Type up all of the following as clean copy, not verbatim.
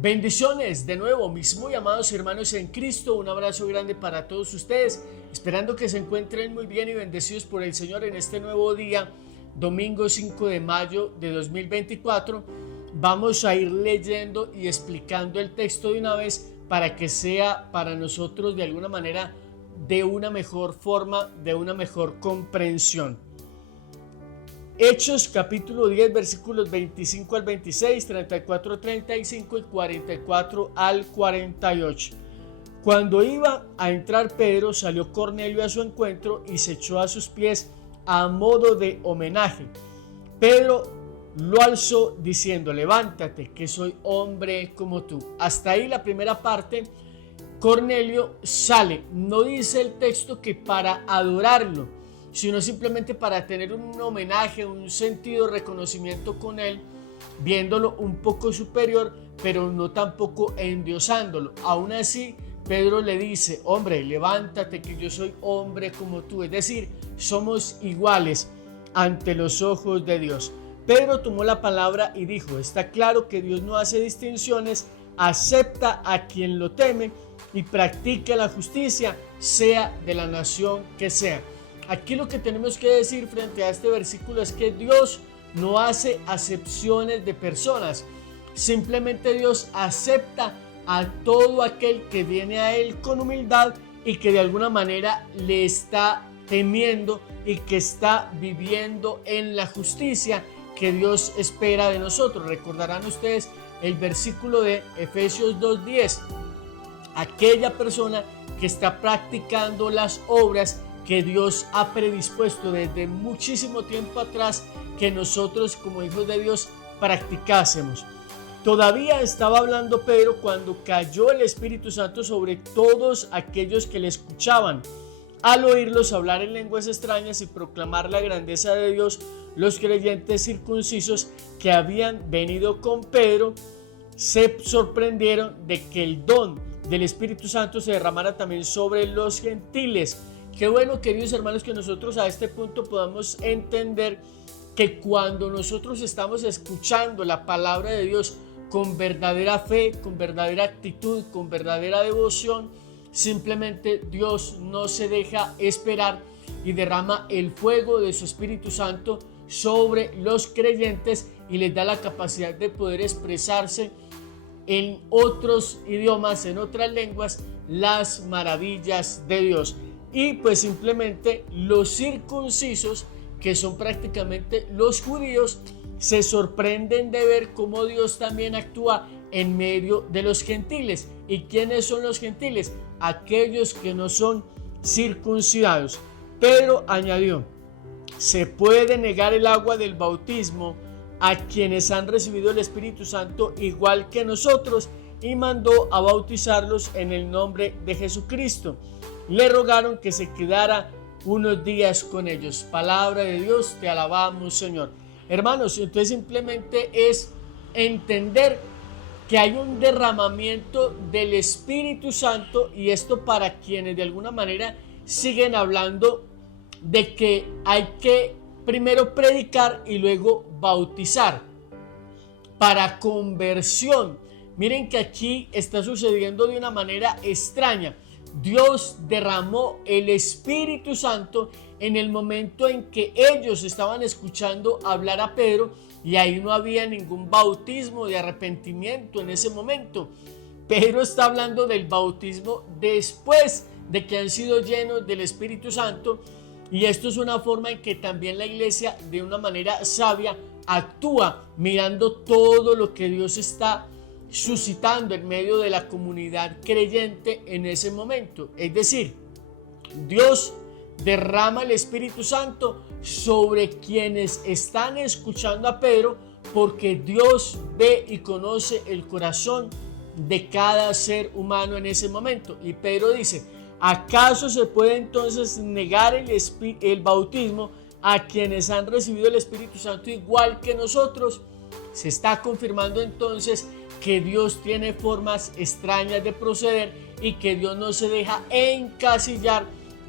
Bendiciones de nuevo, mis muy amados hermanos en Cristo. Un abrazo grande para todos ustedes, esperando que se encuentren muy bien y bendecidos por el Señor en este nuevo día, domingo 5 de mayo de 2024. Vamos a ir leyendo y explicando el texto de una vez para que sea para nosotros de alguna manera de una mejor forma, de una mejor comprensión. Hechos capítulo 10 versículos 25 al 26, 34 al 35 y 44 al 48. Cuando iba a entrar Pedro, salió Cornelio a su encuentro y se echó a sus pies a modo de homenaje. Pedro lo alzó diciendo: levántate, que soy hombre como tú. Hasta ahí la primera parte. Cornelio sale, no dice el texto que para adorarlo, sino simplemente para tener un homenaje, un sentido de reconocimiento con él, viéndolo un poco superior, pero no tampoco endiosándolo. Aún así, Pedro le dice: hombre, levántate, que yo soy hombre como tú. Es decir, somos iguales ante los ojos de Dios. Pedro tomó la palabra y dijo: está claro que Dios no hace distinciones, acepta a quien lo teme y practica la justicia, sea de la nación que sea. Aquí lo que tenemos que decir frente a este versículo es que Dios no hace acepciones de personas. Simplemente Dios acepta a todo aquel que viene a Él con humildad y que de alguna manera le está temiendo y que está viviendo en la justicia que Dios espera de nosotros. Recordarán ustedes el versículo de Efesios 2:10. Aquella persona que está practicando las obras que Dios ha predispuesto desde muchísimo tiempo atrás que nosotros como hijos de Dios practicásemos. Todavía estaba hablando Pedro cuando cayó el Espíritu Santo sobre todos aquellos que le escuchaban. Al oírlos hablar en lenguas extrañas y proclamar la grandeza de Dios, los creyentes circuncisos que habían venido con Pedro se sorprendieron de que el don del Espíritu Santo se derramara también sobre los gentiles. Qué bueno, queridos hermanos, que nosotros a este punto podamos entender que cuando nosotros estamos escuchando la palabra de Dios con verdadera fe, con verdadera actitud, con verdadera devoción, simplemente Dios no se deja esperar y derrama el fuego de su Espíritu Santo sobre los creyentes y les da la capacidad de poder expresarse en otros idiomas, en otras lenguas, las maravillas de Dios. Y pues simplemente los circuncisos, que son prácticamente los judíos, se sorprenden de ver cómo Dios también actúa en medio de los gentiles. ¿Y quiénes son los gentiles? Aquellos que no son circuncidados. Pedro añadió: se puede negar el agua del bautismo a quienes han recibido el Espíritu Santo igual que nosotros, y mandó a bautizarlos en el nombre de Jesucristo. Le rogaron que se quedara unos días con ellos. Palabra de Dios, te alabamos, Señor. Hermanos, entonces simplemente es entender que hay un derramamiento del Espíritu Santo, y esto para quienes de alguna manera siguen hablando de que hay que primero predicar y luego bautizar para conversión. Miren que aquí está sucediendo de una manera extraña. Dios derramó el Espíritu Santo en el momento en que ellos estaban escuchando hablar a Pedro, y ahí no había ningún bautismo de arrepentimiento en ese momento. Pedro está hablando del bautismo después de que han sido llenos del Espíritu Santo, y esto es una forma en que también la iglesia de una manera sabia actúa, mirando todo lo que Dios está suscitando en medio de la comunidad creyente en ese momento. Es decir, Dios derrama el Espíritu Santo sobre quienes están escuchando a Pedro, porque Dios ve y conoce el corazón de cada ser humano en ese momento. Y Pedro dice: ¿acaso se puede entonces negar el bautismo a quienes han recibido el Espíritu Santo igual que nosotros? Se está confirmando entonces que Dios tiene formas extrañas de proceder y que Dios no se deja encasillar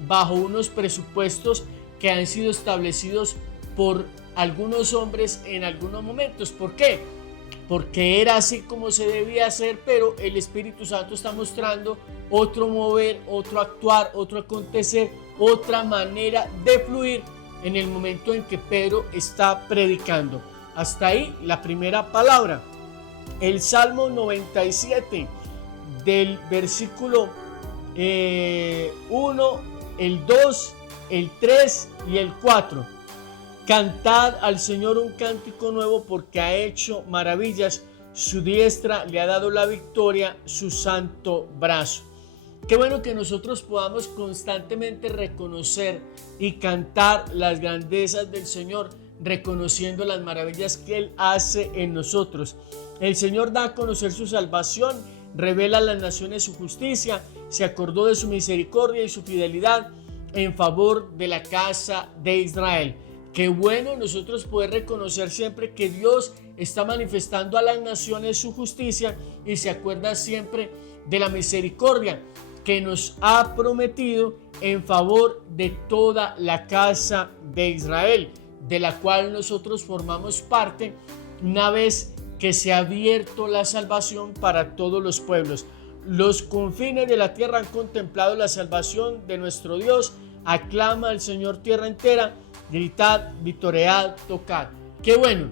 bajo unos presupuestos que han sido establecidos por algunos hombres en algunos momentos. ¿Por qué? porque era así como se debía hacer, pero el Espíritu Santo está mostrando otro mover, otro actuar, otro acontecer, otra manera de fluir en el momento en que Pedro está predicando. Hasta ahí la primera palabra. El Salmo 97 del versículo 1, el 2, el 3 y el 4. Cantad al Señor un cántico nuevo porque ha hecho maravillas, su diestra le ha dado la victoria, su santo brazo. Qué bueno que nosotros podamos constantemente reconocer y cantar las grandezas del Señor, reconociendo las maravillas que Él hace en nosotros. El Señor da a conocer su salvación, revela a las naciones su justicia, se acordó de su misericordia y su fidelidad en favor de la casa de Israel. Qué bueno nosotros poder reconocer siempre que Dios está manifestando a las naciones su justicia y se acuerda siempre de la misericordia que nos ha prometido en favor de toda la casa de Israel, de la cual nosotros formamos parte una vez que se ha abierto la salvación para todos los pueblos. Los confines de la tierra han contemplado la salvación de nuestro Dios. Aclama al Señor tierra entera, gritad, vitoread, tocad. Qué bueno,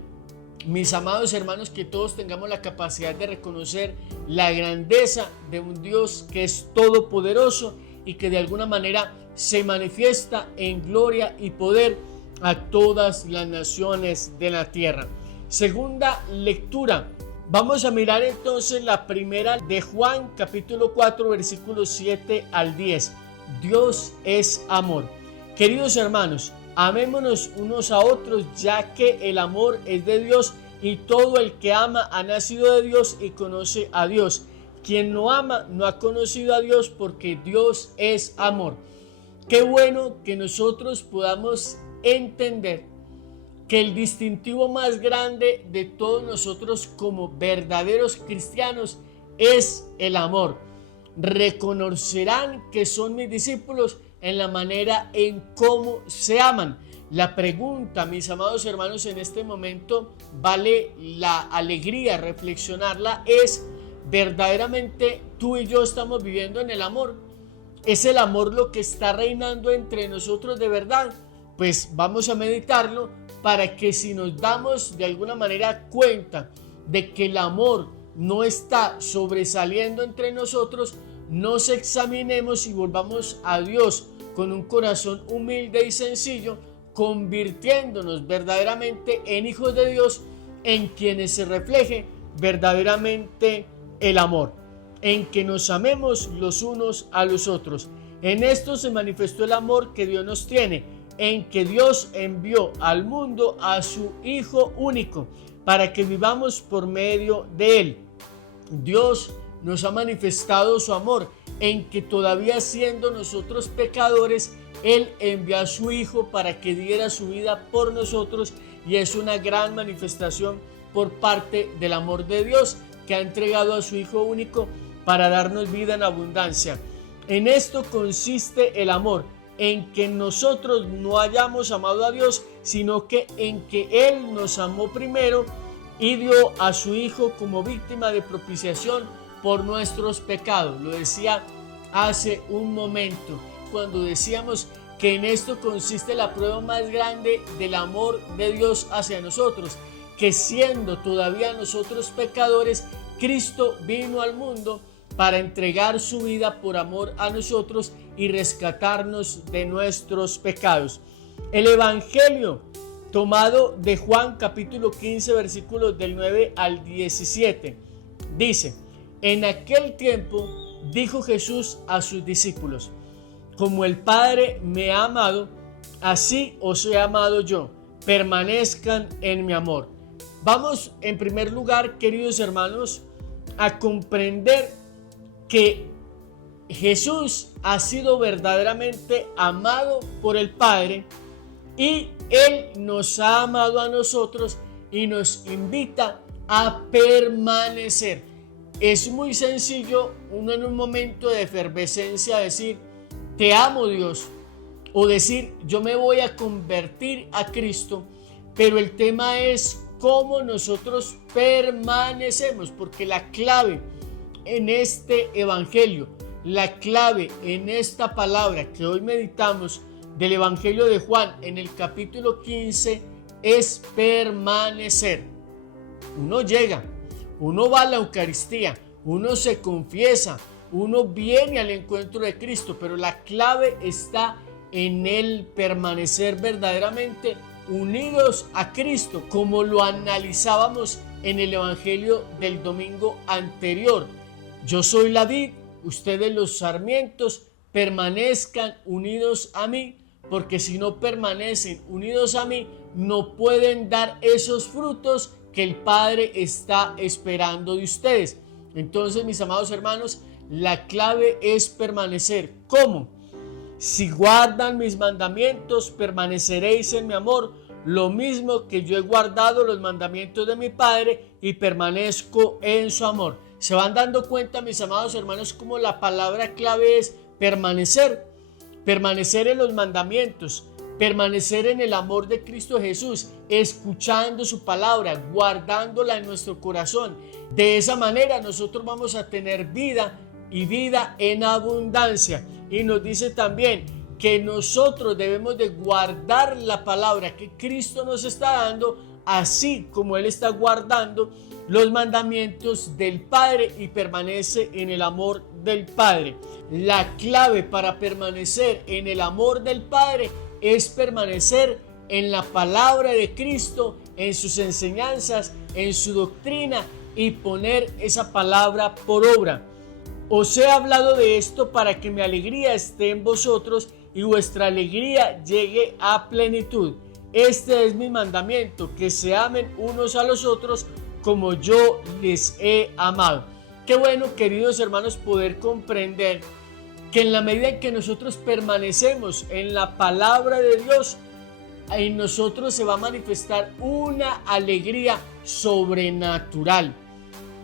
mis amados hermanos, que todos tengamos la capacidad de reconocer la grandeza de un Dios que es todopoderoso y que de alguna manera se manifiesta en gloria y poder a todas las naciones de la tierra. Segunda lectura. Vamos a mirar entonces la primera de Juan, capítulo 4, versículos 7 al 10. Dios es amor. Queridos hermanos, amémonos unos a otros, ya que el amor es de Dios y todo el que ama ha nacido de Dios y conoce a Dios. Quien no ama no ha conocido a Dios, porque Dios es amor. Qué bueno que nosotros podamos entender que el distintivo más grande de todos nosotros como verdaderos cristianos es el amor. Reconocerán que son mis discípulos en la manera en cómo se aman. La pregunta, mis amados hermanos, en este momento vale la alegría reflexionarla, es: ¿verdaderamente tú y yo estamos viviendo en el amor? ¿Es el amor lo que está reinando entre nosotros de verdad? Pues vamos a meditarlo para que, si nos damos de alguna manera cuenta de que el amor no está sobresaliendo entre nosotros, nos examinemos y volvamos a Dios con un corazón humilde y sencillo, convirtiéndonos verdaderamente en hijos de Dios, en quienes se refleje verdaderamente el amor, en que nos amemos los unos a los otros. En esto se manifestó el amor que Dios nos tiene, en que Dios envió al mundo a su Hijo único, para que vivamos por medio de Él. Dios nos ha manifestado su amor, en que todavía siendo nosotros pecadores, Él envió a su Hijo para que diera su vida por nosotros, y es una gran manifestación por parte del amor de Dios, que ha entregado a su Hijo único para darnos vida en abundancia. En esto consiste el amor, en que nosotros no hayamos amado a Dios, sino que en que Él nos amó primero y dio a su Hijo como víctima de propiciación por nuestros pecados. Lo decía hace un momento, cuando decíamos que en esto consiste la prueba más grande del amor de Dios hacia nosotros, que siendo todavía nosotros pecadores, Cristo vino al mundo para entregar su vida por amor a nosotros y rescatarnos de nuestros pecados. El Evangelio tomado de Juan capítulo 15 versículos del 9 al 17 dice: en aquel tiempo dijo Jesús a sus discípulos: como el Padre me ha amado, así os he amado yo, permanezcan en mi amor. Vamos en primer lugar, queridos hermanos, a comprender que Jesús ha sido verdaderamente amado por el Padre, y Él nos ha amado a nosotros y nos invita a permanecer. Es muy sencillo uno en un momento de efervescencia decir: te amo, Dios, o decir: yo me voy a convertir a Cristo, pero el tema es cómo nosotros permanecemos, porque la clave en este evangelio, la clave en esta palabra que hoy meditamos del evangelio de Juan en el capítulo 15 es permanecer. Uno llega, uno va a la Eucaristía, uno se confiesa, uno viene al encuentro de Cristo, pero la clave está en el permanecer verdaderamente unidos a Cristo, como lo analizábamos en el evangelio del domingo anterior. Yo soy la vid, ustedes los sarmientos, permanezcan unidos a mí, porque si no permanecen unidos a mí, no pueden dar esos frutos que el Padre está esperando de ustedes. Entonces, mis amados hermanos, la clave es permanecer. ¿Cómo? Si guardan mis mandamientos, permaneceréis en mi amor, lo mismo que yo he guardado los mandamientos de mi Padre y permanezco en su amor. ¿Se van dando cuenta, mis amados hermanos, cómo la palabra clave es permanecer? Permanecer en los mandamientos, permanecer en el amor de Cristo Jesús, escuchando su palabra, guardándola en nuestro corazón. De esa manera nosotros vamos a tener vida y vida en abundancia. Y nos dice también que nosotros debemos de guardar la palabra que Cristo nos está dando, así como Él está guardando los mandamientos del Padre y permanece en el amor del Padre. La clave para permanecer en el amor del Padre es permanecer en la palabra de Cristo, en sus enseñanzas, en su doctrina y poner esa palabra por obra. Os he hablado de esto para que mi alegría esté en vosotros y vuestra alegría llegue a plenitud. Este es mi mandamiento, que se amen unos a los otros como yo les he amado. Qué bueno, queridos hermanos, poder comprender que en la medida en que nosotros permanecemos en la palabra de Dios, en nosotros se va a manifestar una alegría sobrenatural.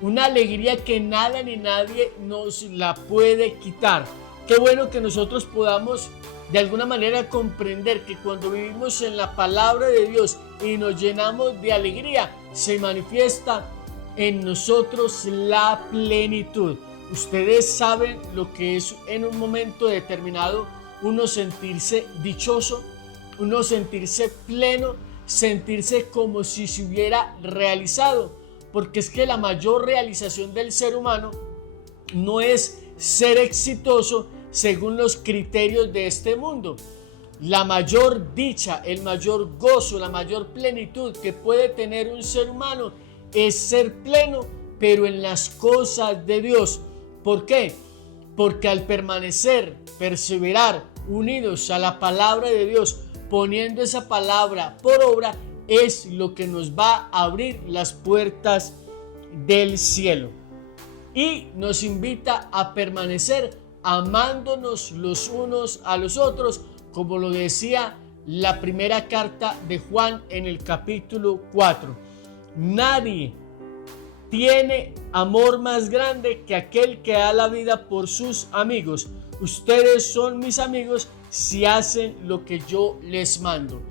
Una alegría que nada ni nadie nos la puede quitar. Qué bueno que nosotros podamos de alguna manera comprender que cuando vivimos en la palabra de Dios y nos llenamos de alegría, se manifiesta en nosotros la plenitud. Ustedes saben lo que es en un momento determinado uno sentirse dichoso, uno sentirse pleno, sentirse como si se hubiera realizado. Porque es que la mayor realización del ser humano no es ser exitoso según los criterios de este mundo. La mayor dicha, el mayor gozo, la mayor plenitud que puede tener un ser humano es ser pleno, pero en las cosas de Dios. ¿Por qué? Porque al permanecer, perseverar, unidos a la palabra de Dios, poniendo esa palabra por obra, es lo que nos va a abrir las puertas del cielo. Y nos invita a permanecer amándonos los unos a los otros, como lo decía la primera carta de Juan en el capítulo 4. Nadie tiene amor más grande que aquel que da la vida por sus amigos. Ustedes son mis amigos si hacen lo que yo les mando.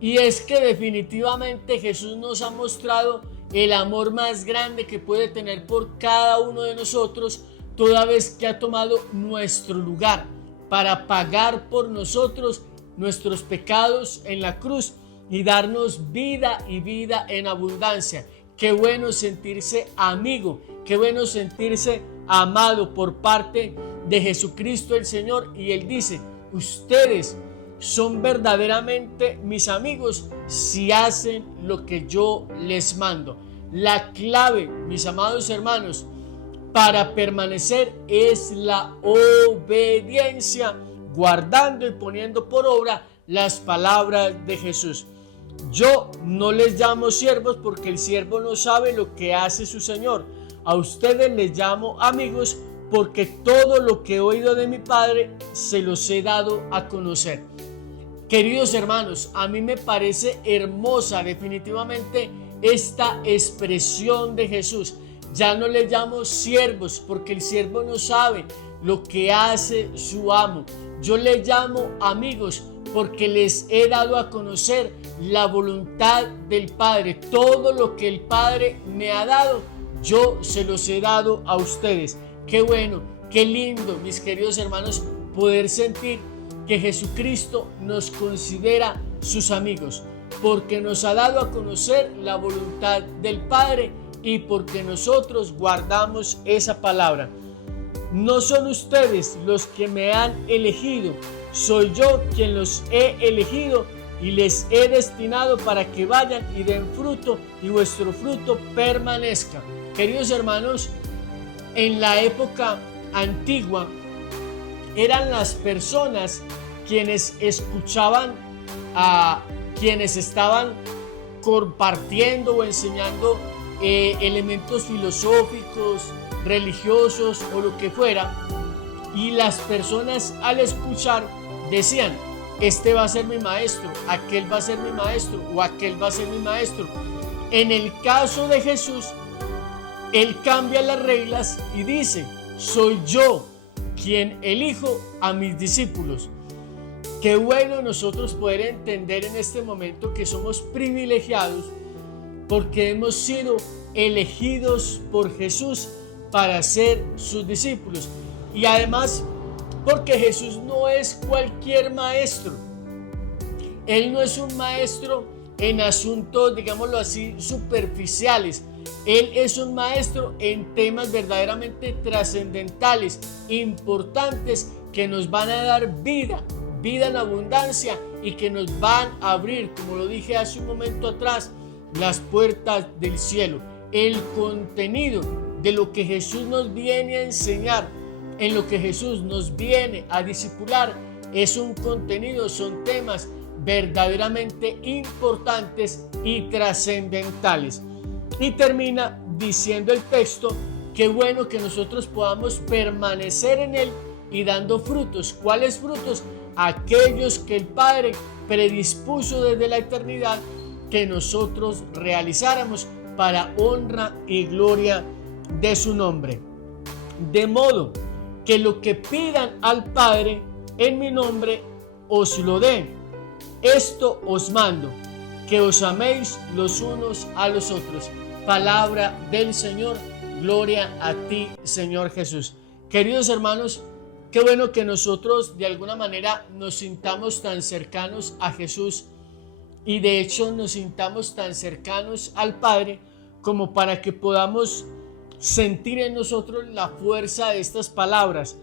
Y es que definitivamente Jesús nos ha mostrado el amor más grande que puede tener por cada uno de nosotros, toda vez que ha tomado nuestro lugar para pagar por nosotros nuestros pecados en la cruz y darnos vida y vida en abundancia. Qué bueno sentirse amigo, qué bueno sentirse amado por parte de Jesucristo el Señor. Y Él dice, ustedes son verdaderamente mis amigos si hacen lo que yo les mando. La clave, mis amados hermanos, para permanecer es la obediencia, guardando y poniendo por obra las palabras de Jesús. Yo no les llamo siervos porque el siervo no sabe lo que hace su Señor. A ustedes les llamo amigos porque todo lo que he oído de mi Padre se los he dado a conocer. Queridos hermanos, a mí me parece hermosa definitivamente esta expresión de Jesús. Ya no les llamo siervos porque el siervo no sabe lo que hace su amo. Yo les llamo amigos porque les he dado a conocer la voluntad del Padre. Todo lo que el Padre me ha dado, yo se los he dado a ustedes. Qué bueno, qué lindo, mis queridos hermanos, poder sentir que Jesucristo nos considera sus amigos, porque nos ha dado a conocer la voluntad del Padre y porque nosotros guardamos esa palabra. No son ustedes los que me han elegido, soy yo quien los he elegido y les he destinado para que vayan y den fruto y vuestro fruto permanezca. Queridos hermanos, en la época antigua eran las personas quienes escuchaban a quienes estaban compartiendo o enseñando elementos filosóficos, religiosos o lo que fuera, y las personas al escuchar decían: este va a ser mi maestro, aquel va a ser mi maestro o aquel va a ser mi maestro. En el caso de Jesús, Él cambia las reglas y dice: soy yo quien elijo a mis discípulos. Qué bueno nosotros poder entender en este momento que somos privilegiados porque hemos sido elegidos por Jesús para ser sus discípulos. Y además porque Jesús no es cualquier maestro. Él no es un maestro en asuntos, digámoslo así, superficiales. Él es un maestro en temas verdaderamente trascendentales, importantes, que nos van a dar vida en abundancia y que nos van a abrir, como lo dije hace un momento atrás, las puertas del cielo. El contenido de lo que Jesús nos viene a enseñar, en lo que Jesús nos viene a discipular, es un contenido, son temas verdaderamente importantes y trascendentales. Y termina diciendo el texto: qué bueno que nosotros podamos permanecer en Él y dando frutos. ¿Cuáles frutos? Aquellos que el Padre predispuso desde la eternidad que nosotros realizáramos para honra y gloria de su nombre. De modo que lo que pidan al Padre en mi nombre os lo den. Esto os mando, que os améis los unos a los otros. Palabra del Señor. Gloria a ti, Señor Jesús. Queridos hermanos, qué bueno que nosotros de alguna manera nos sintamos tan cercanos a Jesús y de hecho nos sintamos tan cercanos al Padre como para que podamos sentir en nosotros la fuerza de estas palabras.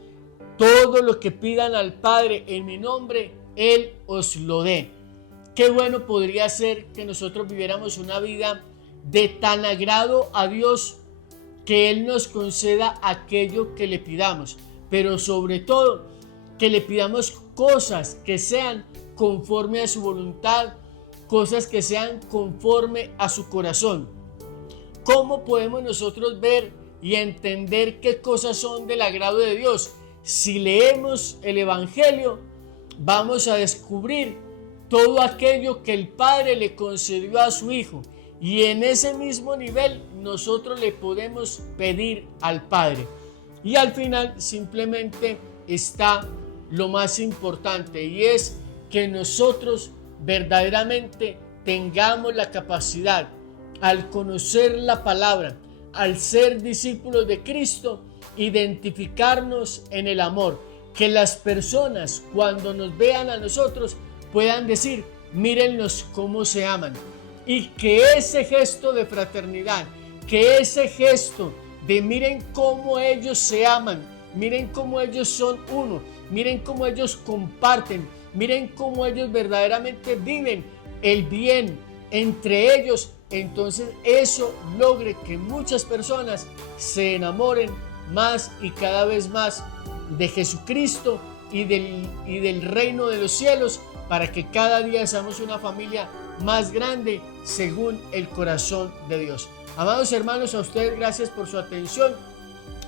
Todo lo que pidan al Padre en mi nombre, Él os lo dé. Qué bueno podría ser que nosotros viviéramos una vida de tan agrado a Dios que Él nos conceda aquello que le pidamos, pero sobre todo que le pidamos cosas que sean conforme a su voluntad, cosas que sean conforme a su corazón. ¿Cómo podemos nosotros ver y entender qué cosas son del agrado de Dios? Si leemos el Evangelio, vamos a descubrir todo aquello que el Padre le concedió a su Hijo. Y en ese mismo nivel nosotros le podemos pedir al Padre. Y al final simplemente está lo más importante, y es que nosotros verdaderamente tengamos la capacidad, al conocer la palabra, al ser discípulos de Cristo, identificarnos en el amor. Que las personas cuando nos vean a nosotros puedan decir: mírenlos cómo se aman. Y que ese gesto de fraternidad, que ese gesto de miren cómo ellos se aman, miren cómo ellos son uno, miren cómo ellos comparten, miren cómo ellos verdaderamente viven el bien entre ellos, entonces eso logre que muchas personas se enamoren más y cada vez más de Jesucristo y del reino de los cielos, para que cada día seamos una familia más grande según el corazón de Dios. Amados hermanos, a ustedes gracias por su atención.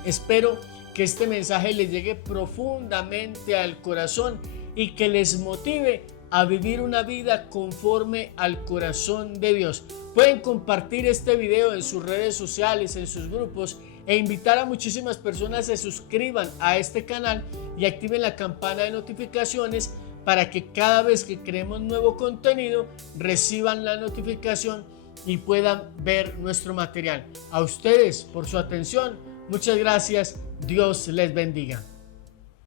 Espero que este mensaje les llegue profundamente al corazón y que les motive a vivir una vida conforme al corazón de Dios. Pueden compartir este video en sus redes sociales, en sus grupos, e invitar a muchísimas personas a se suscriban a este canal y activen la campana de notificaciones para que cada vez que creemos nuevo contenido reciban la notificación y puedan ver nuestro material. A ustedes por su atención, muchas gracias, Dios les bendiga.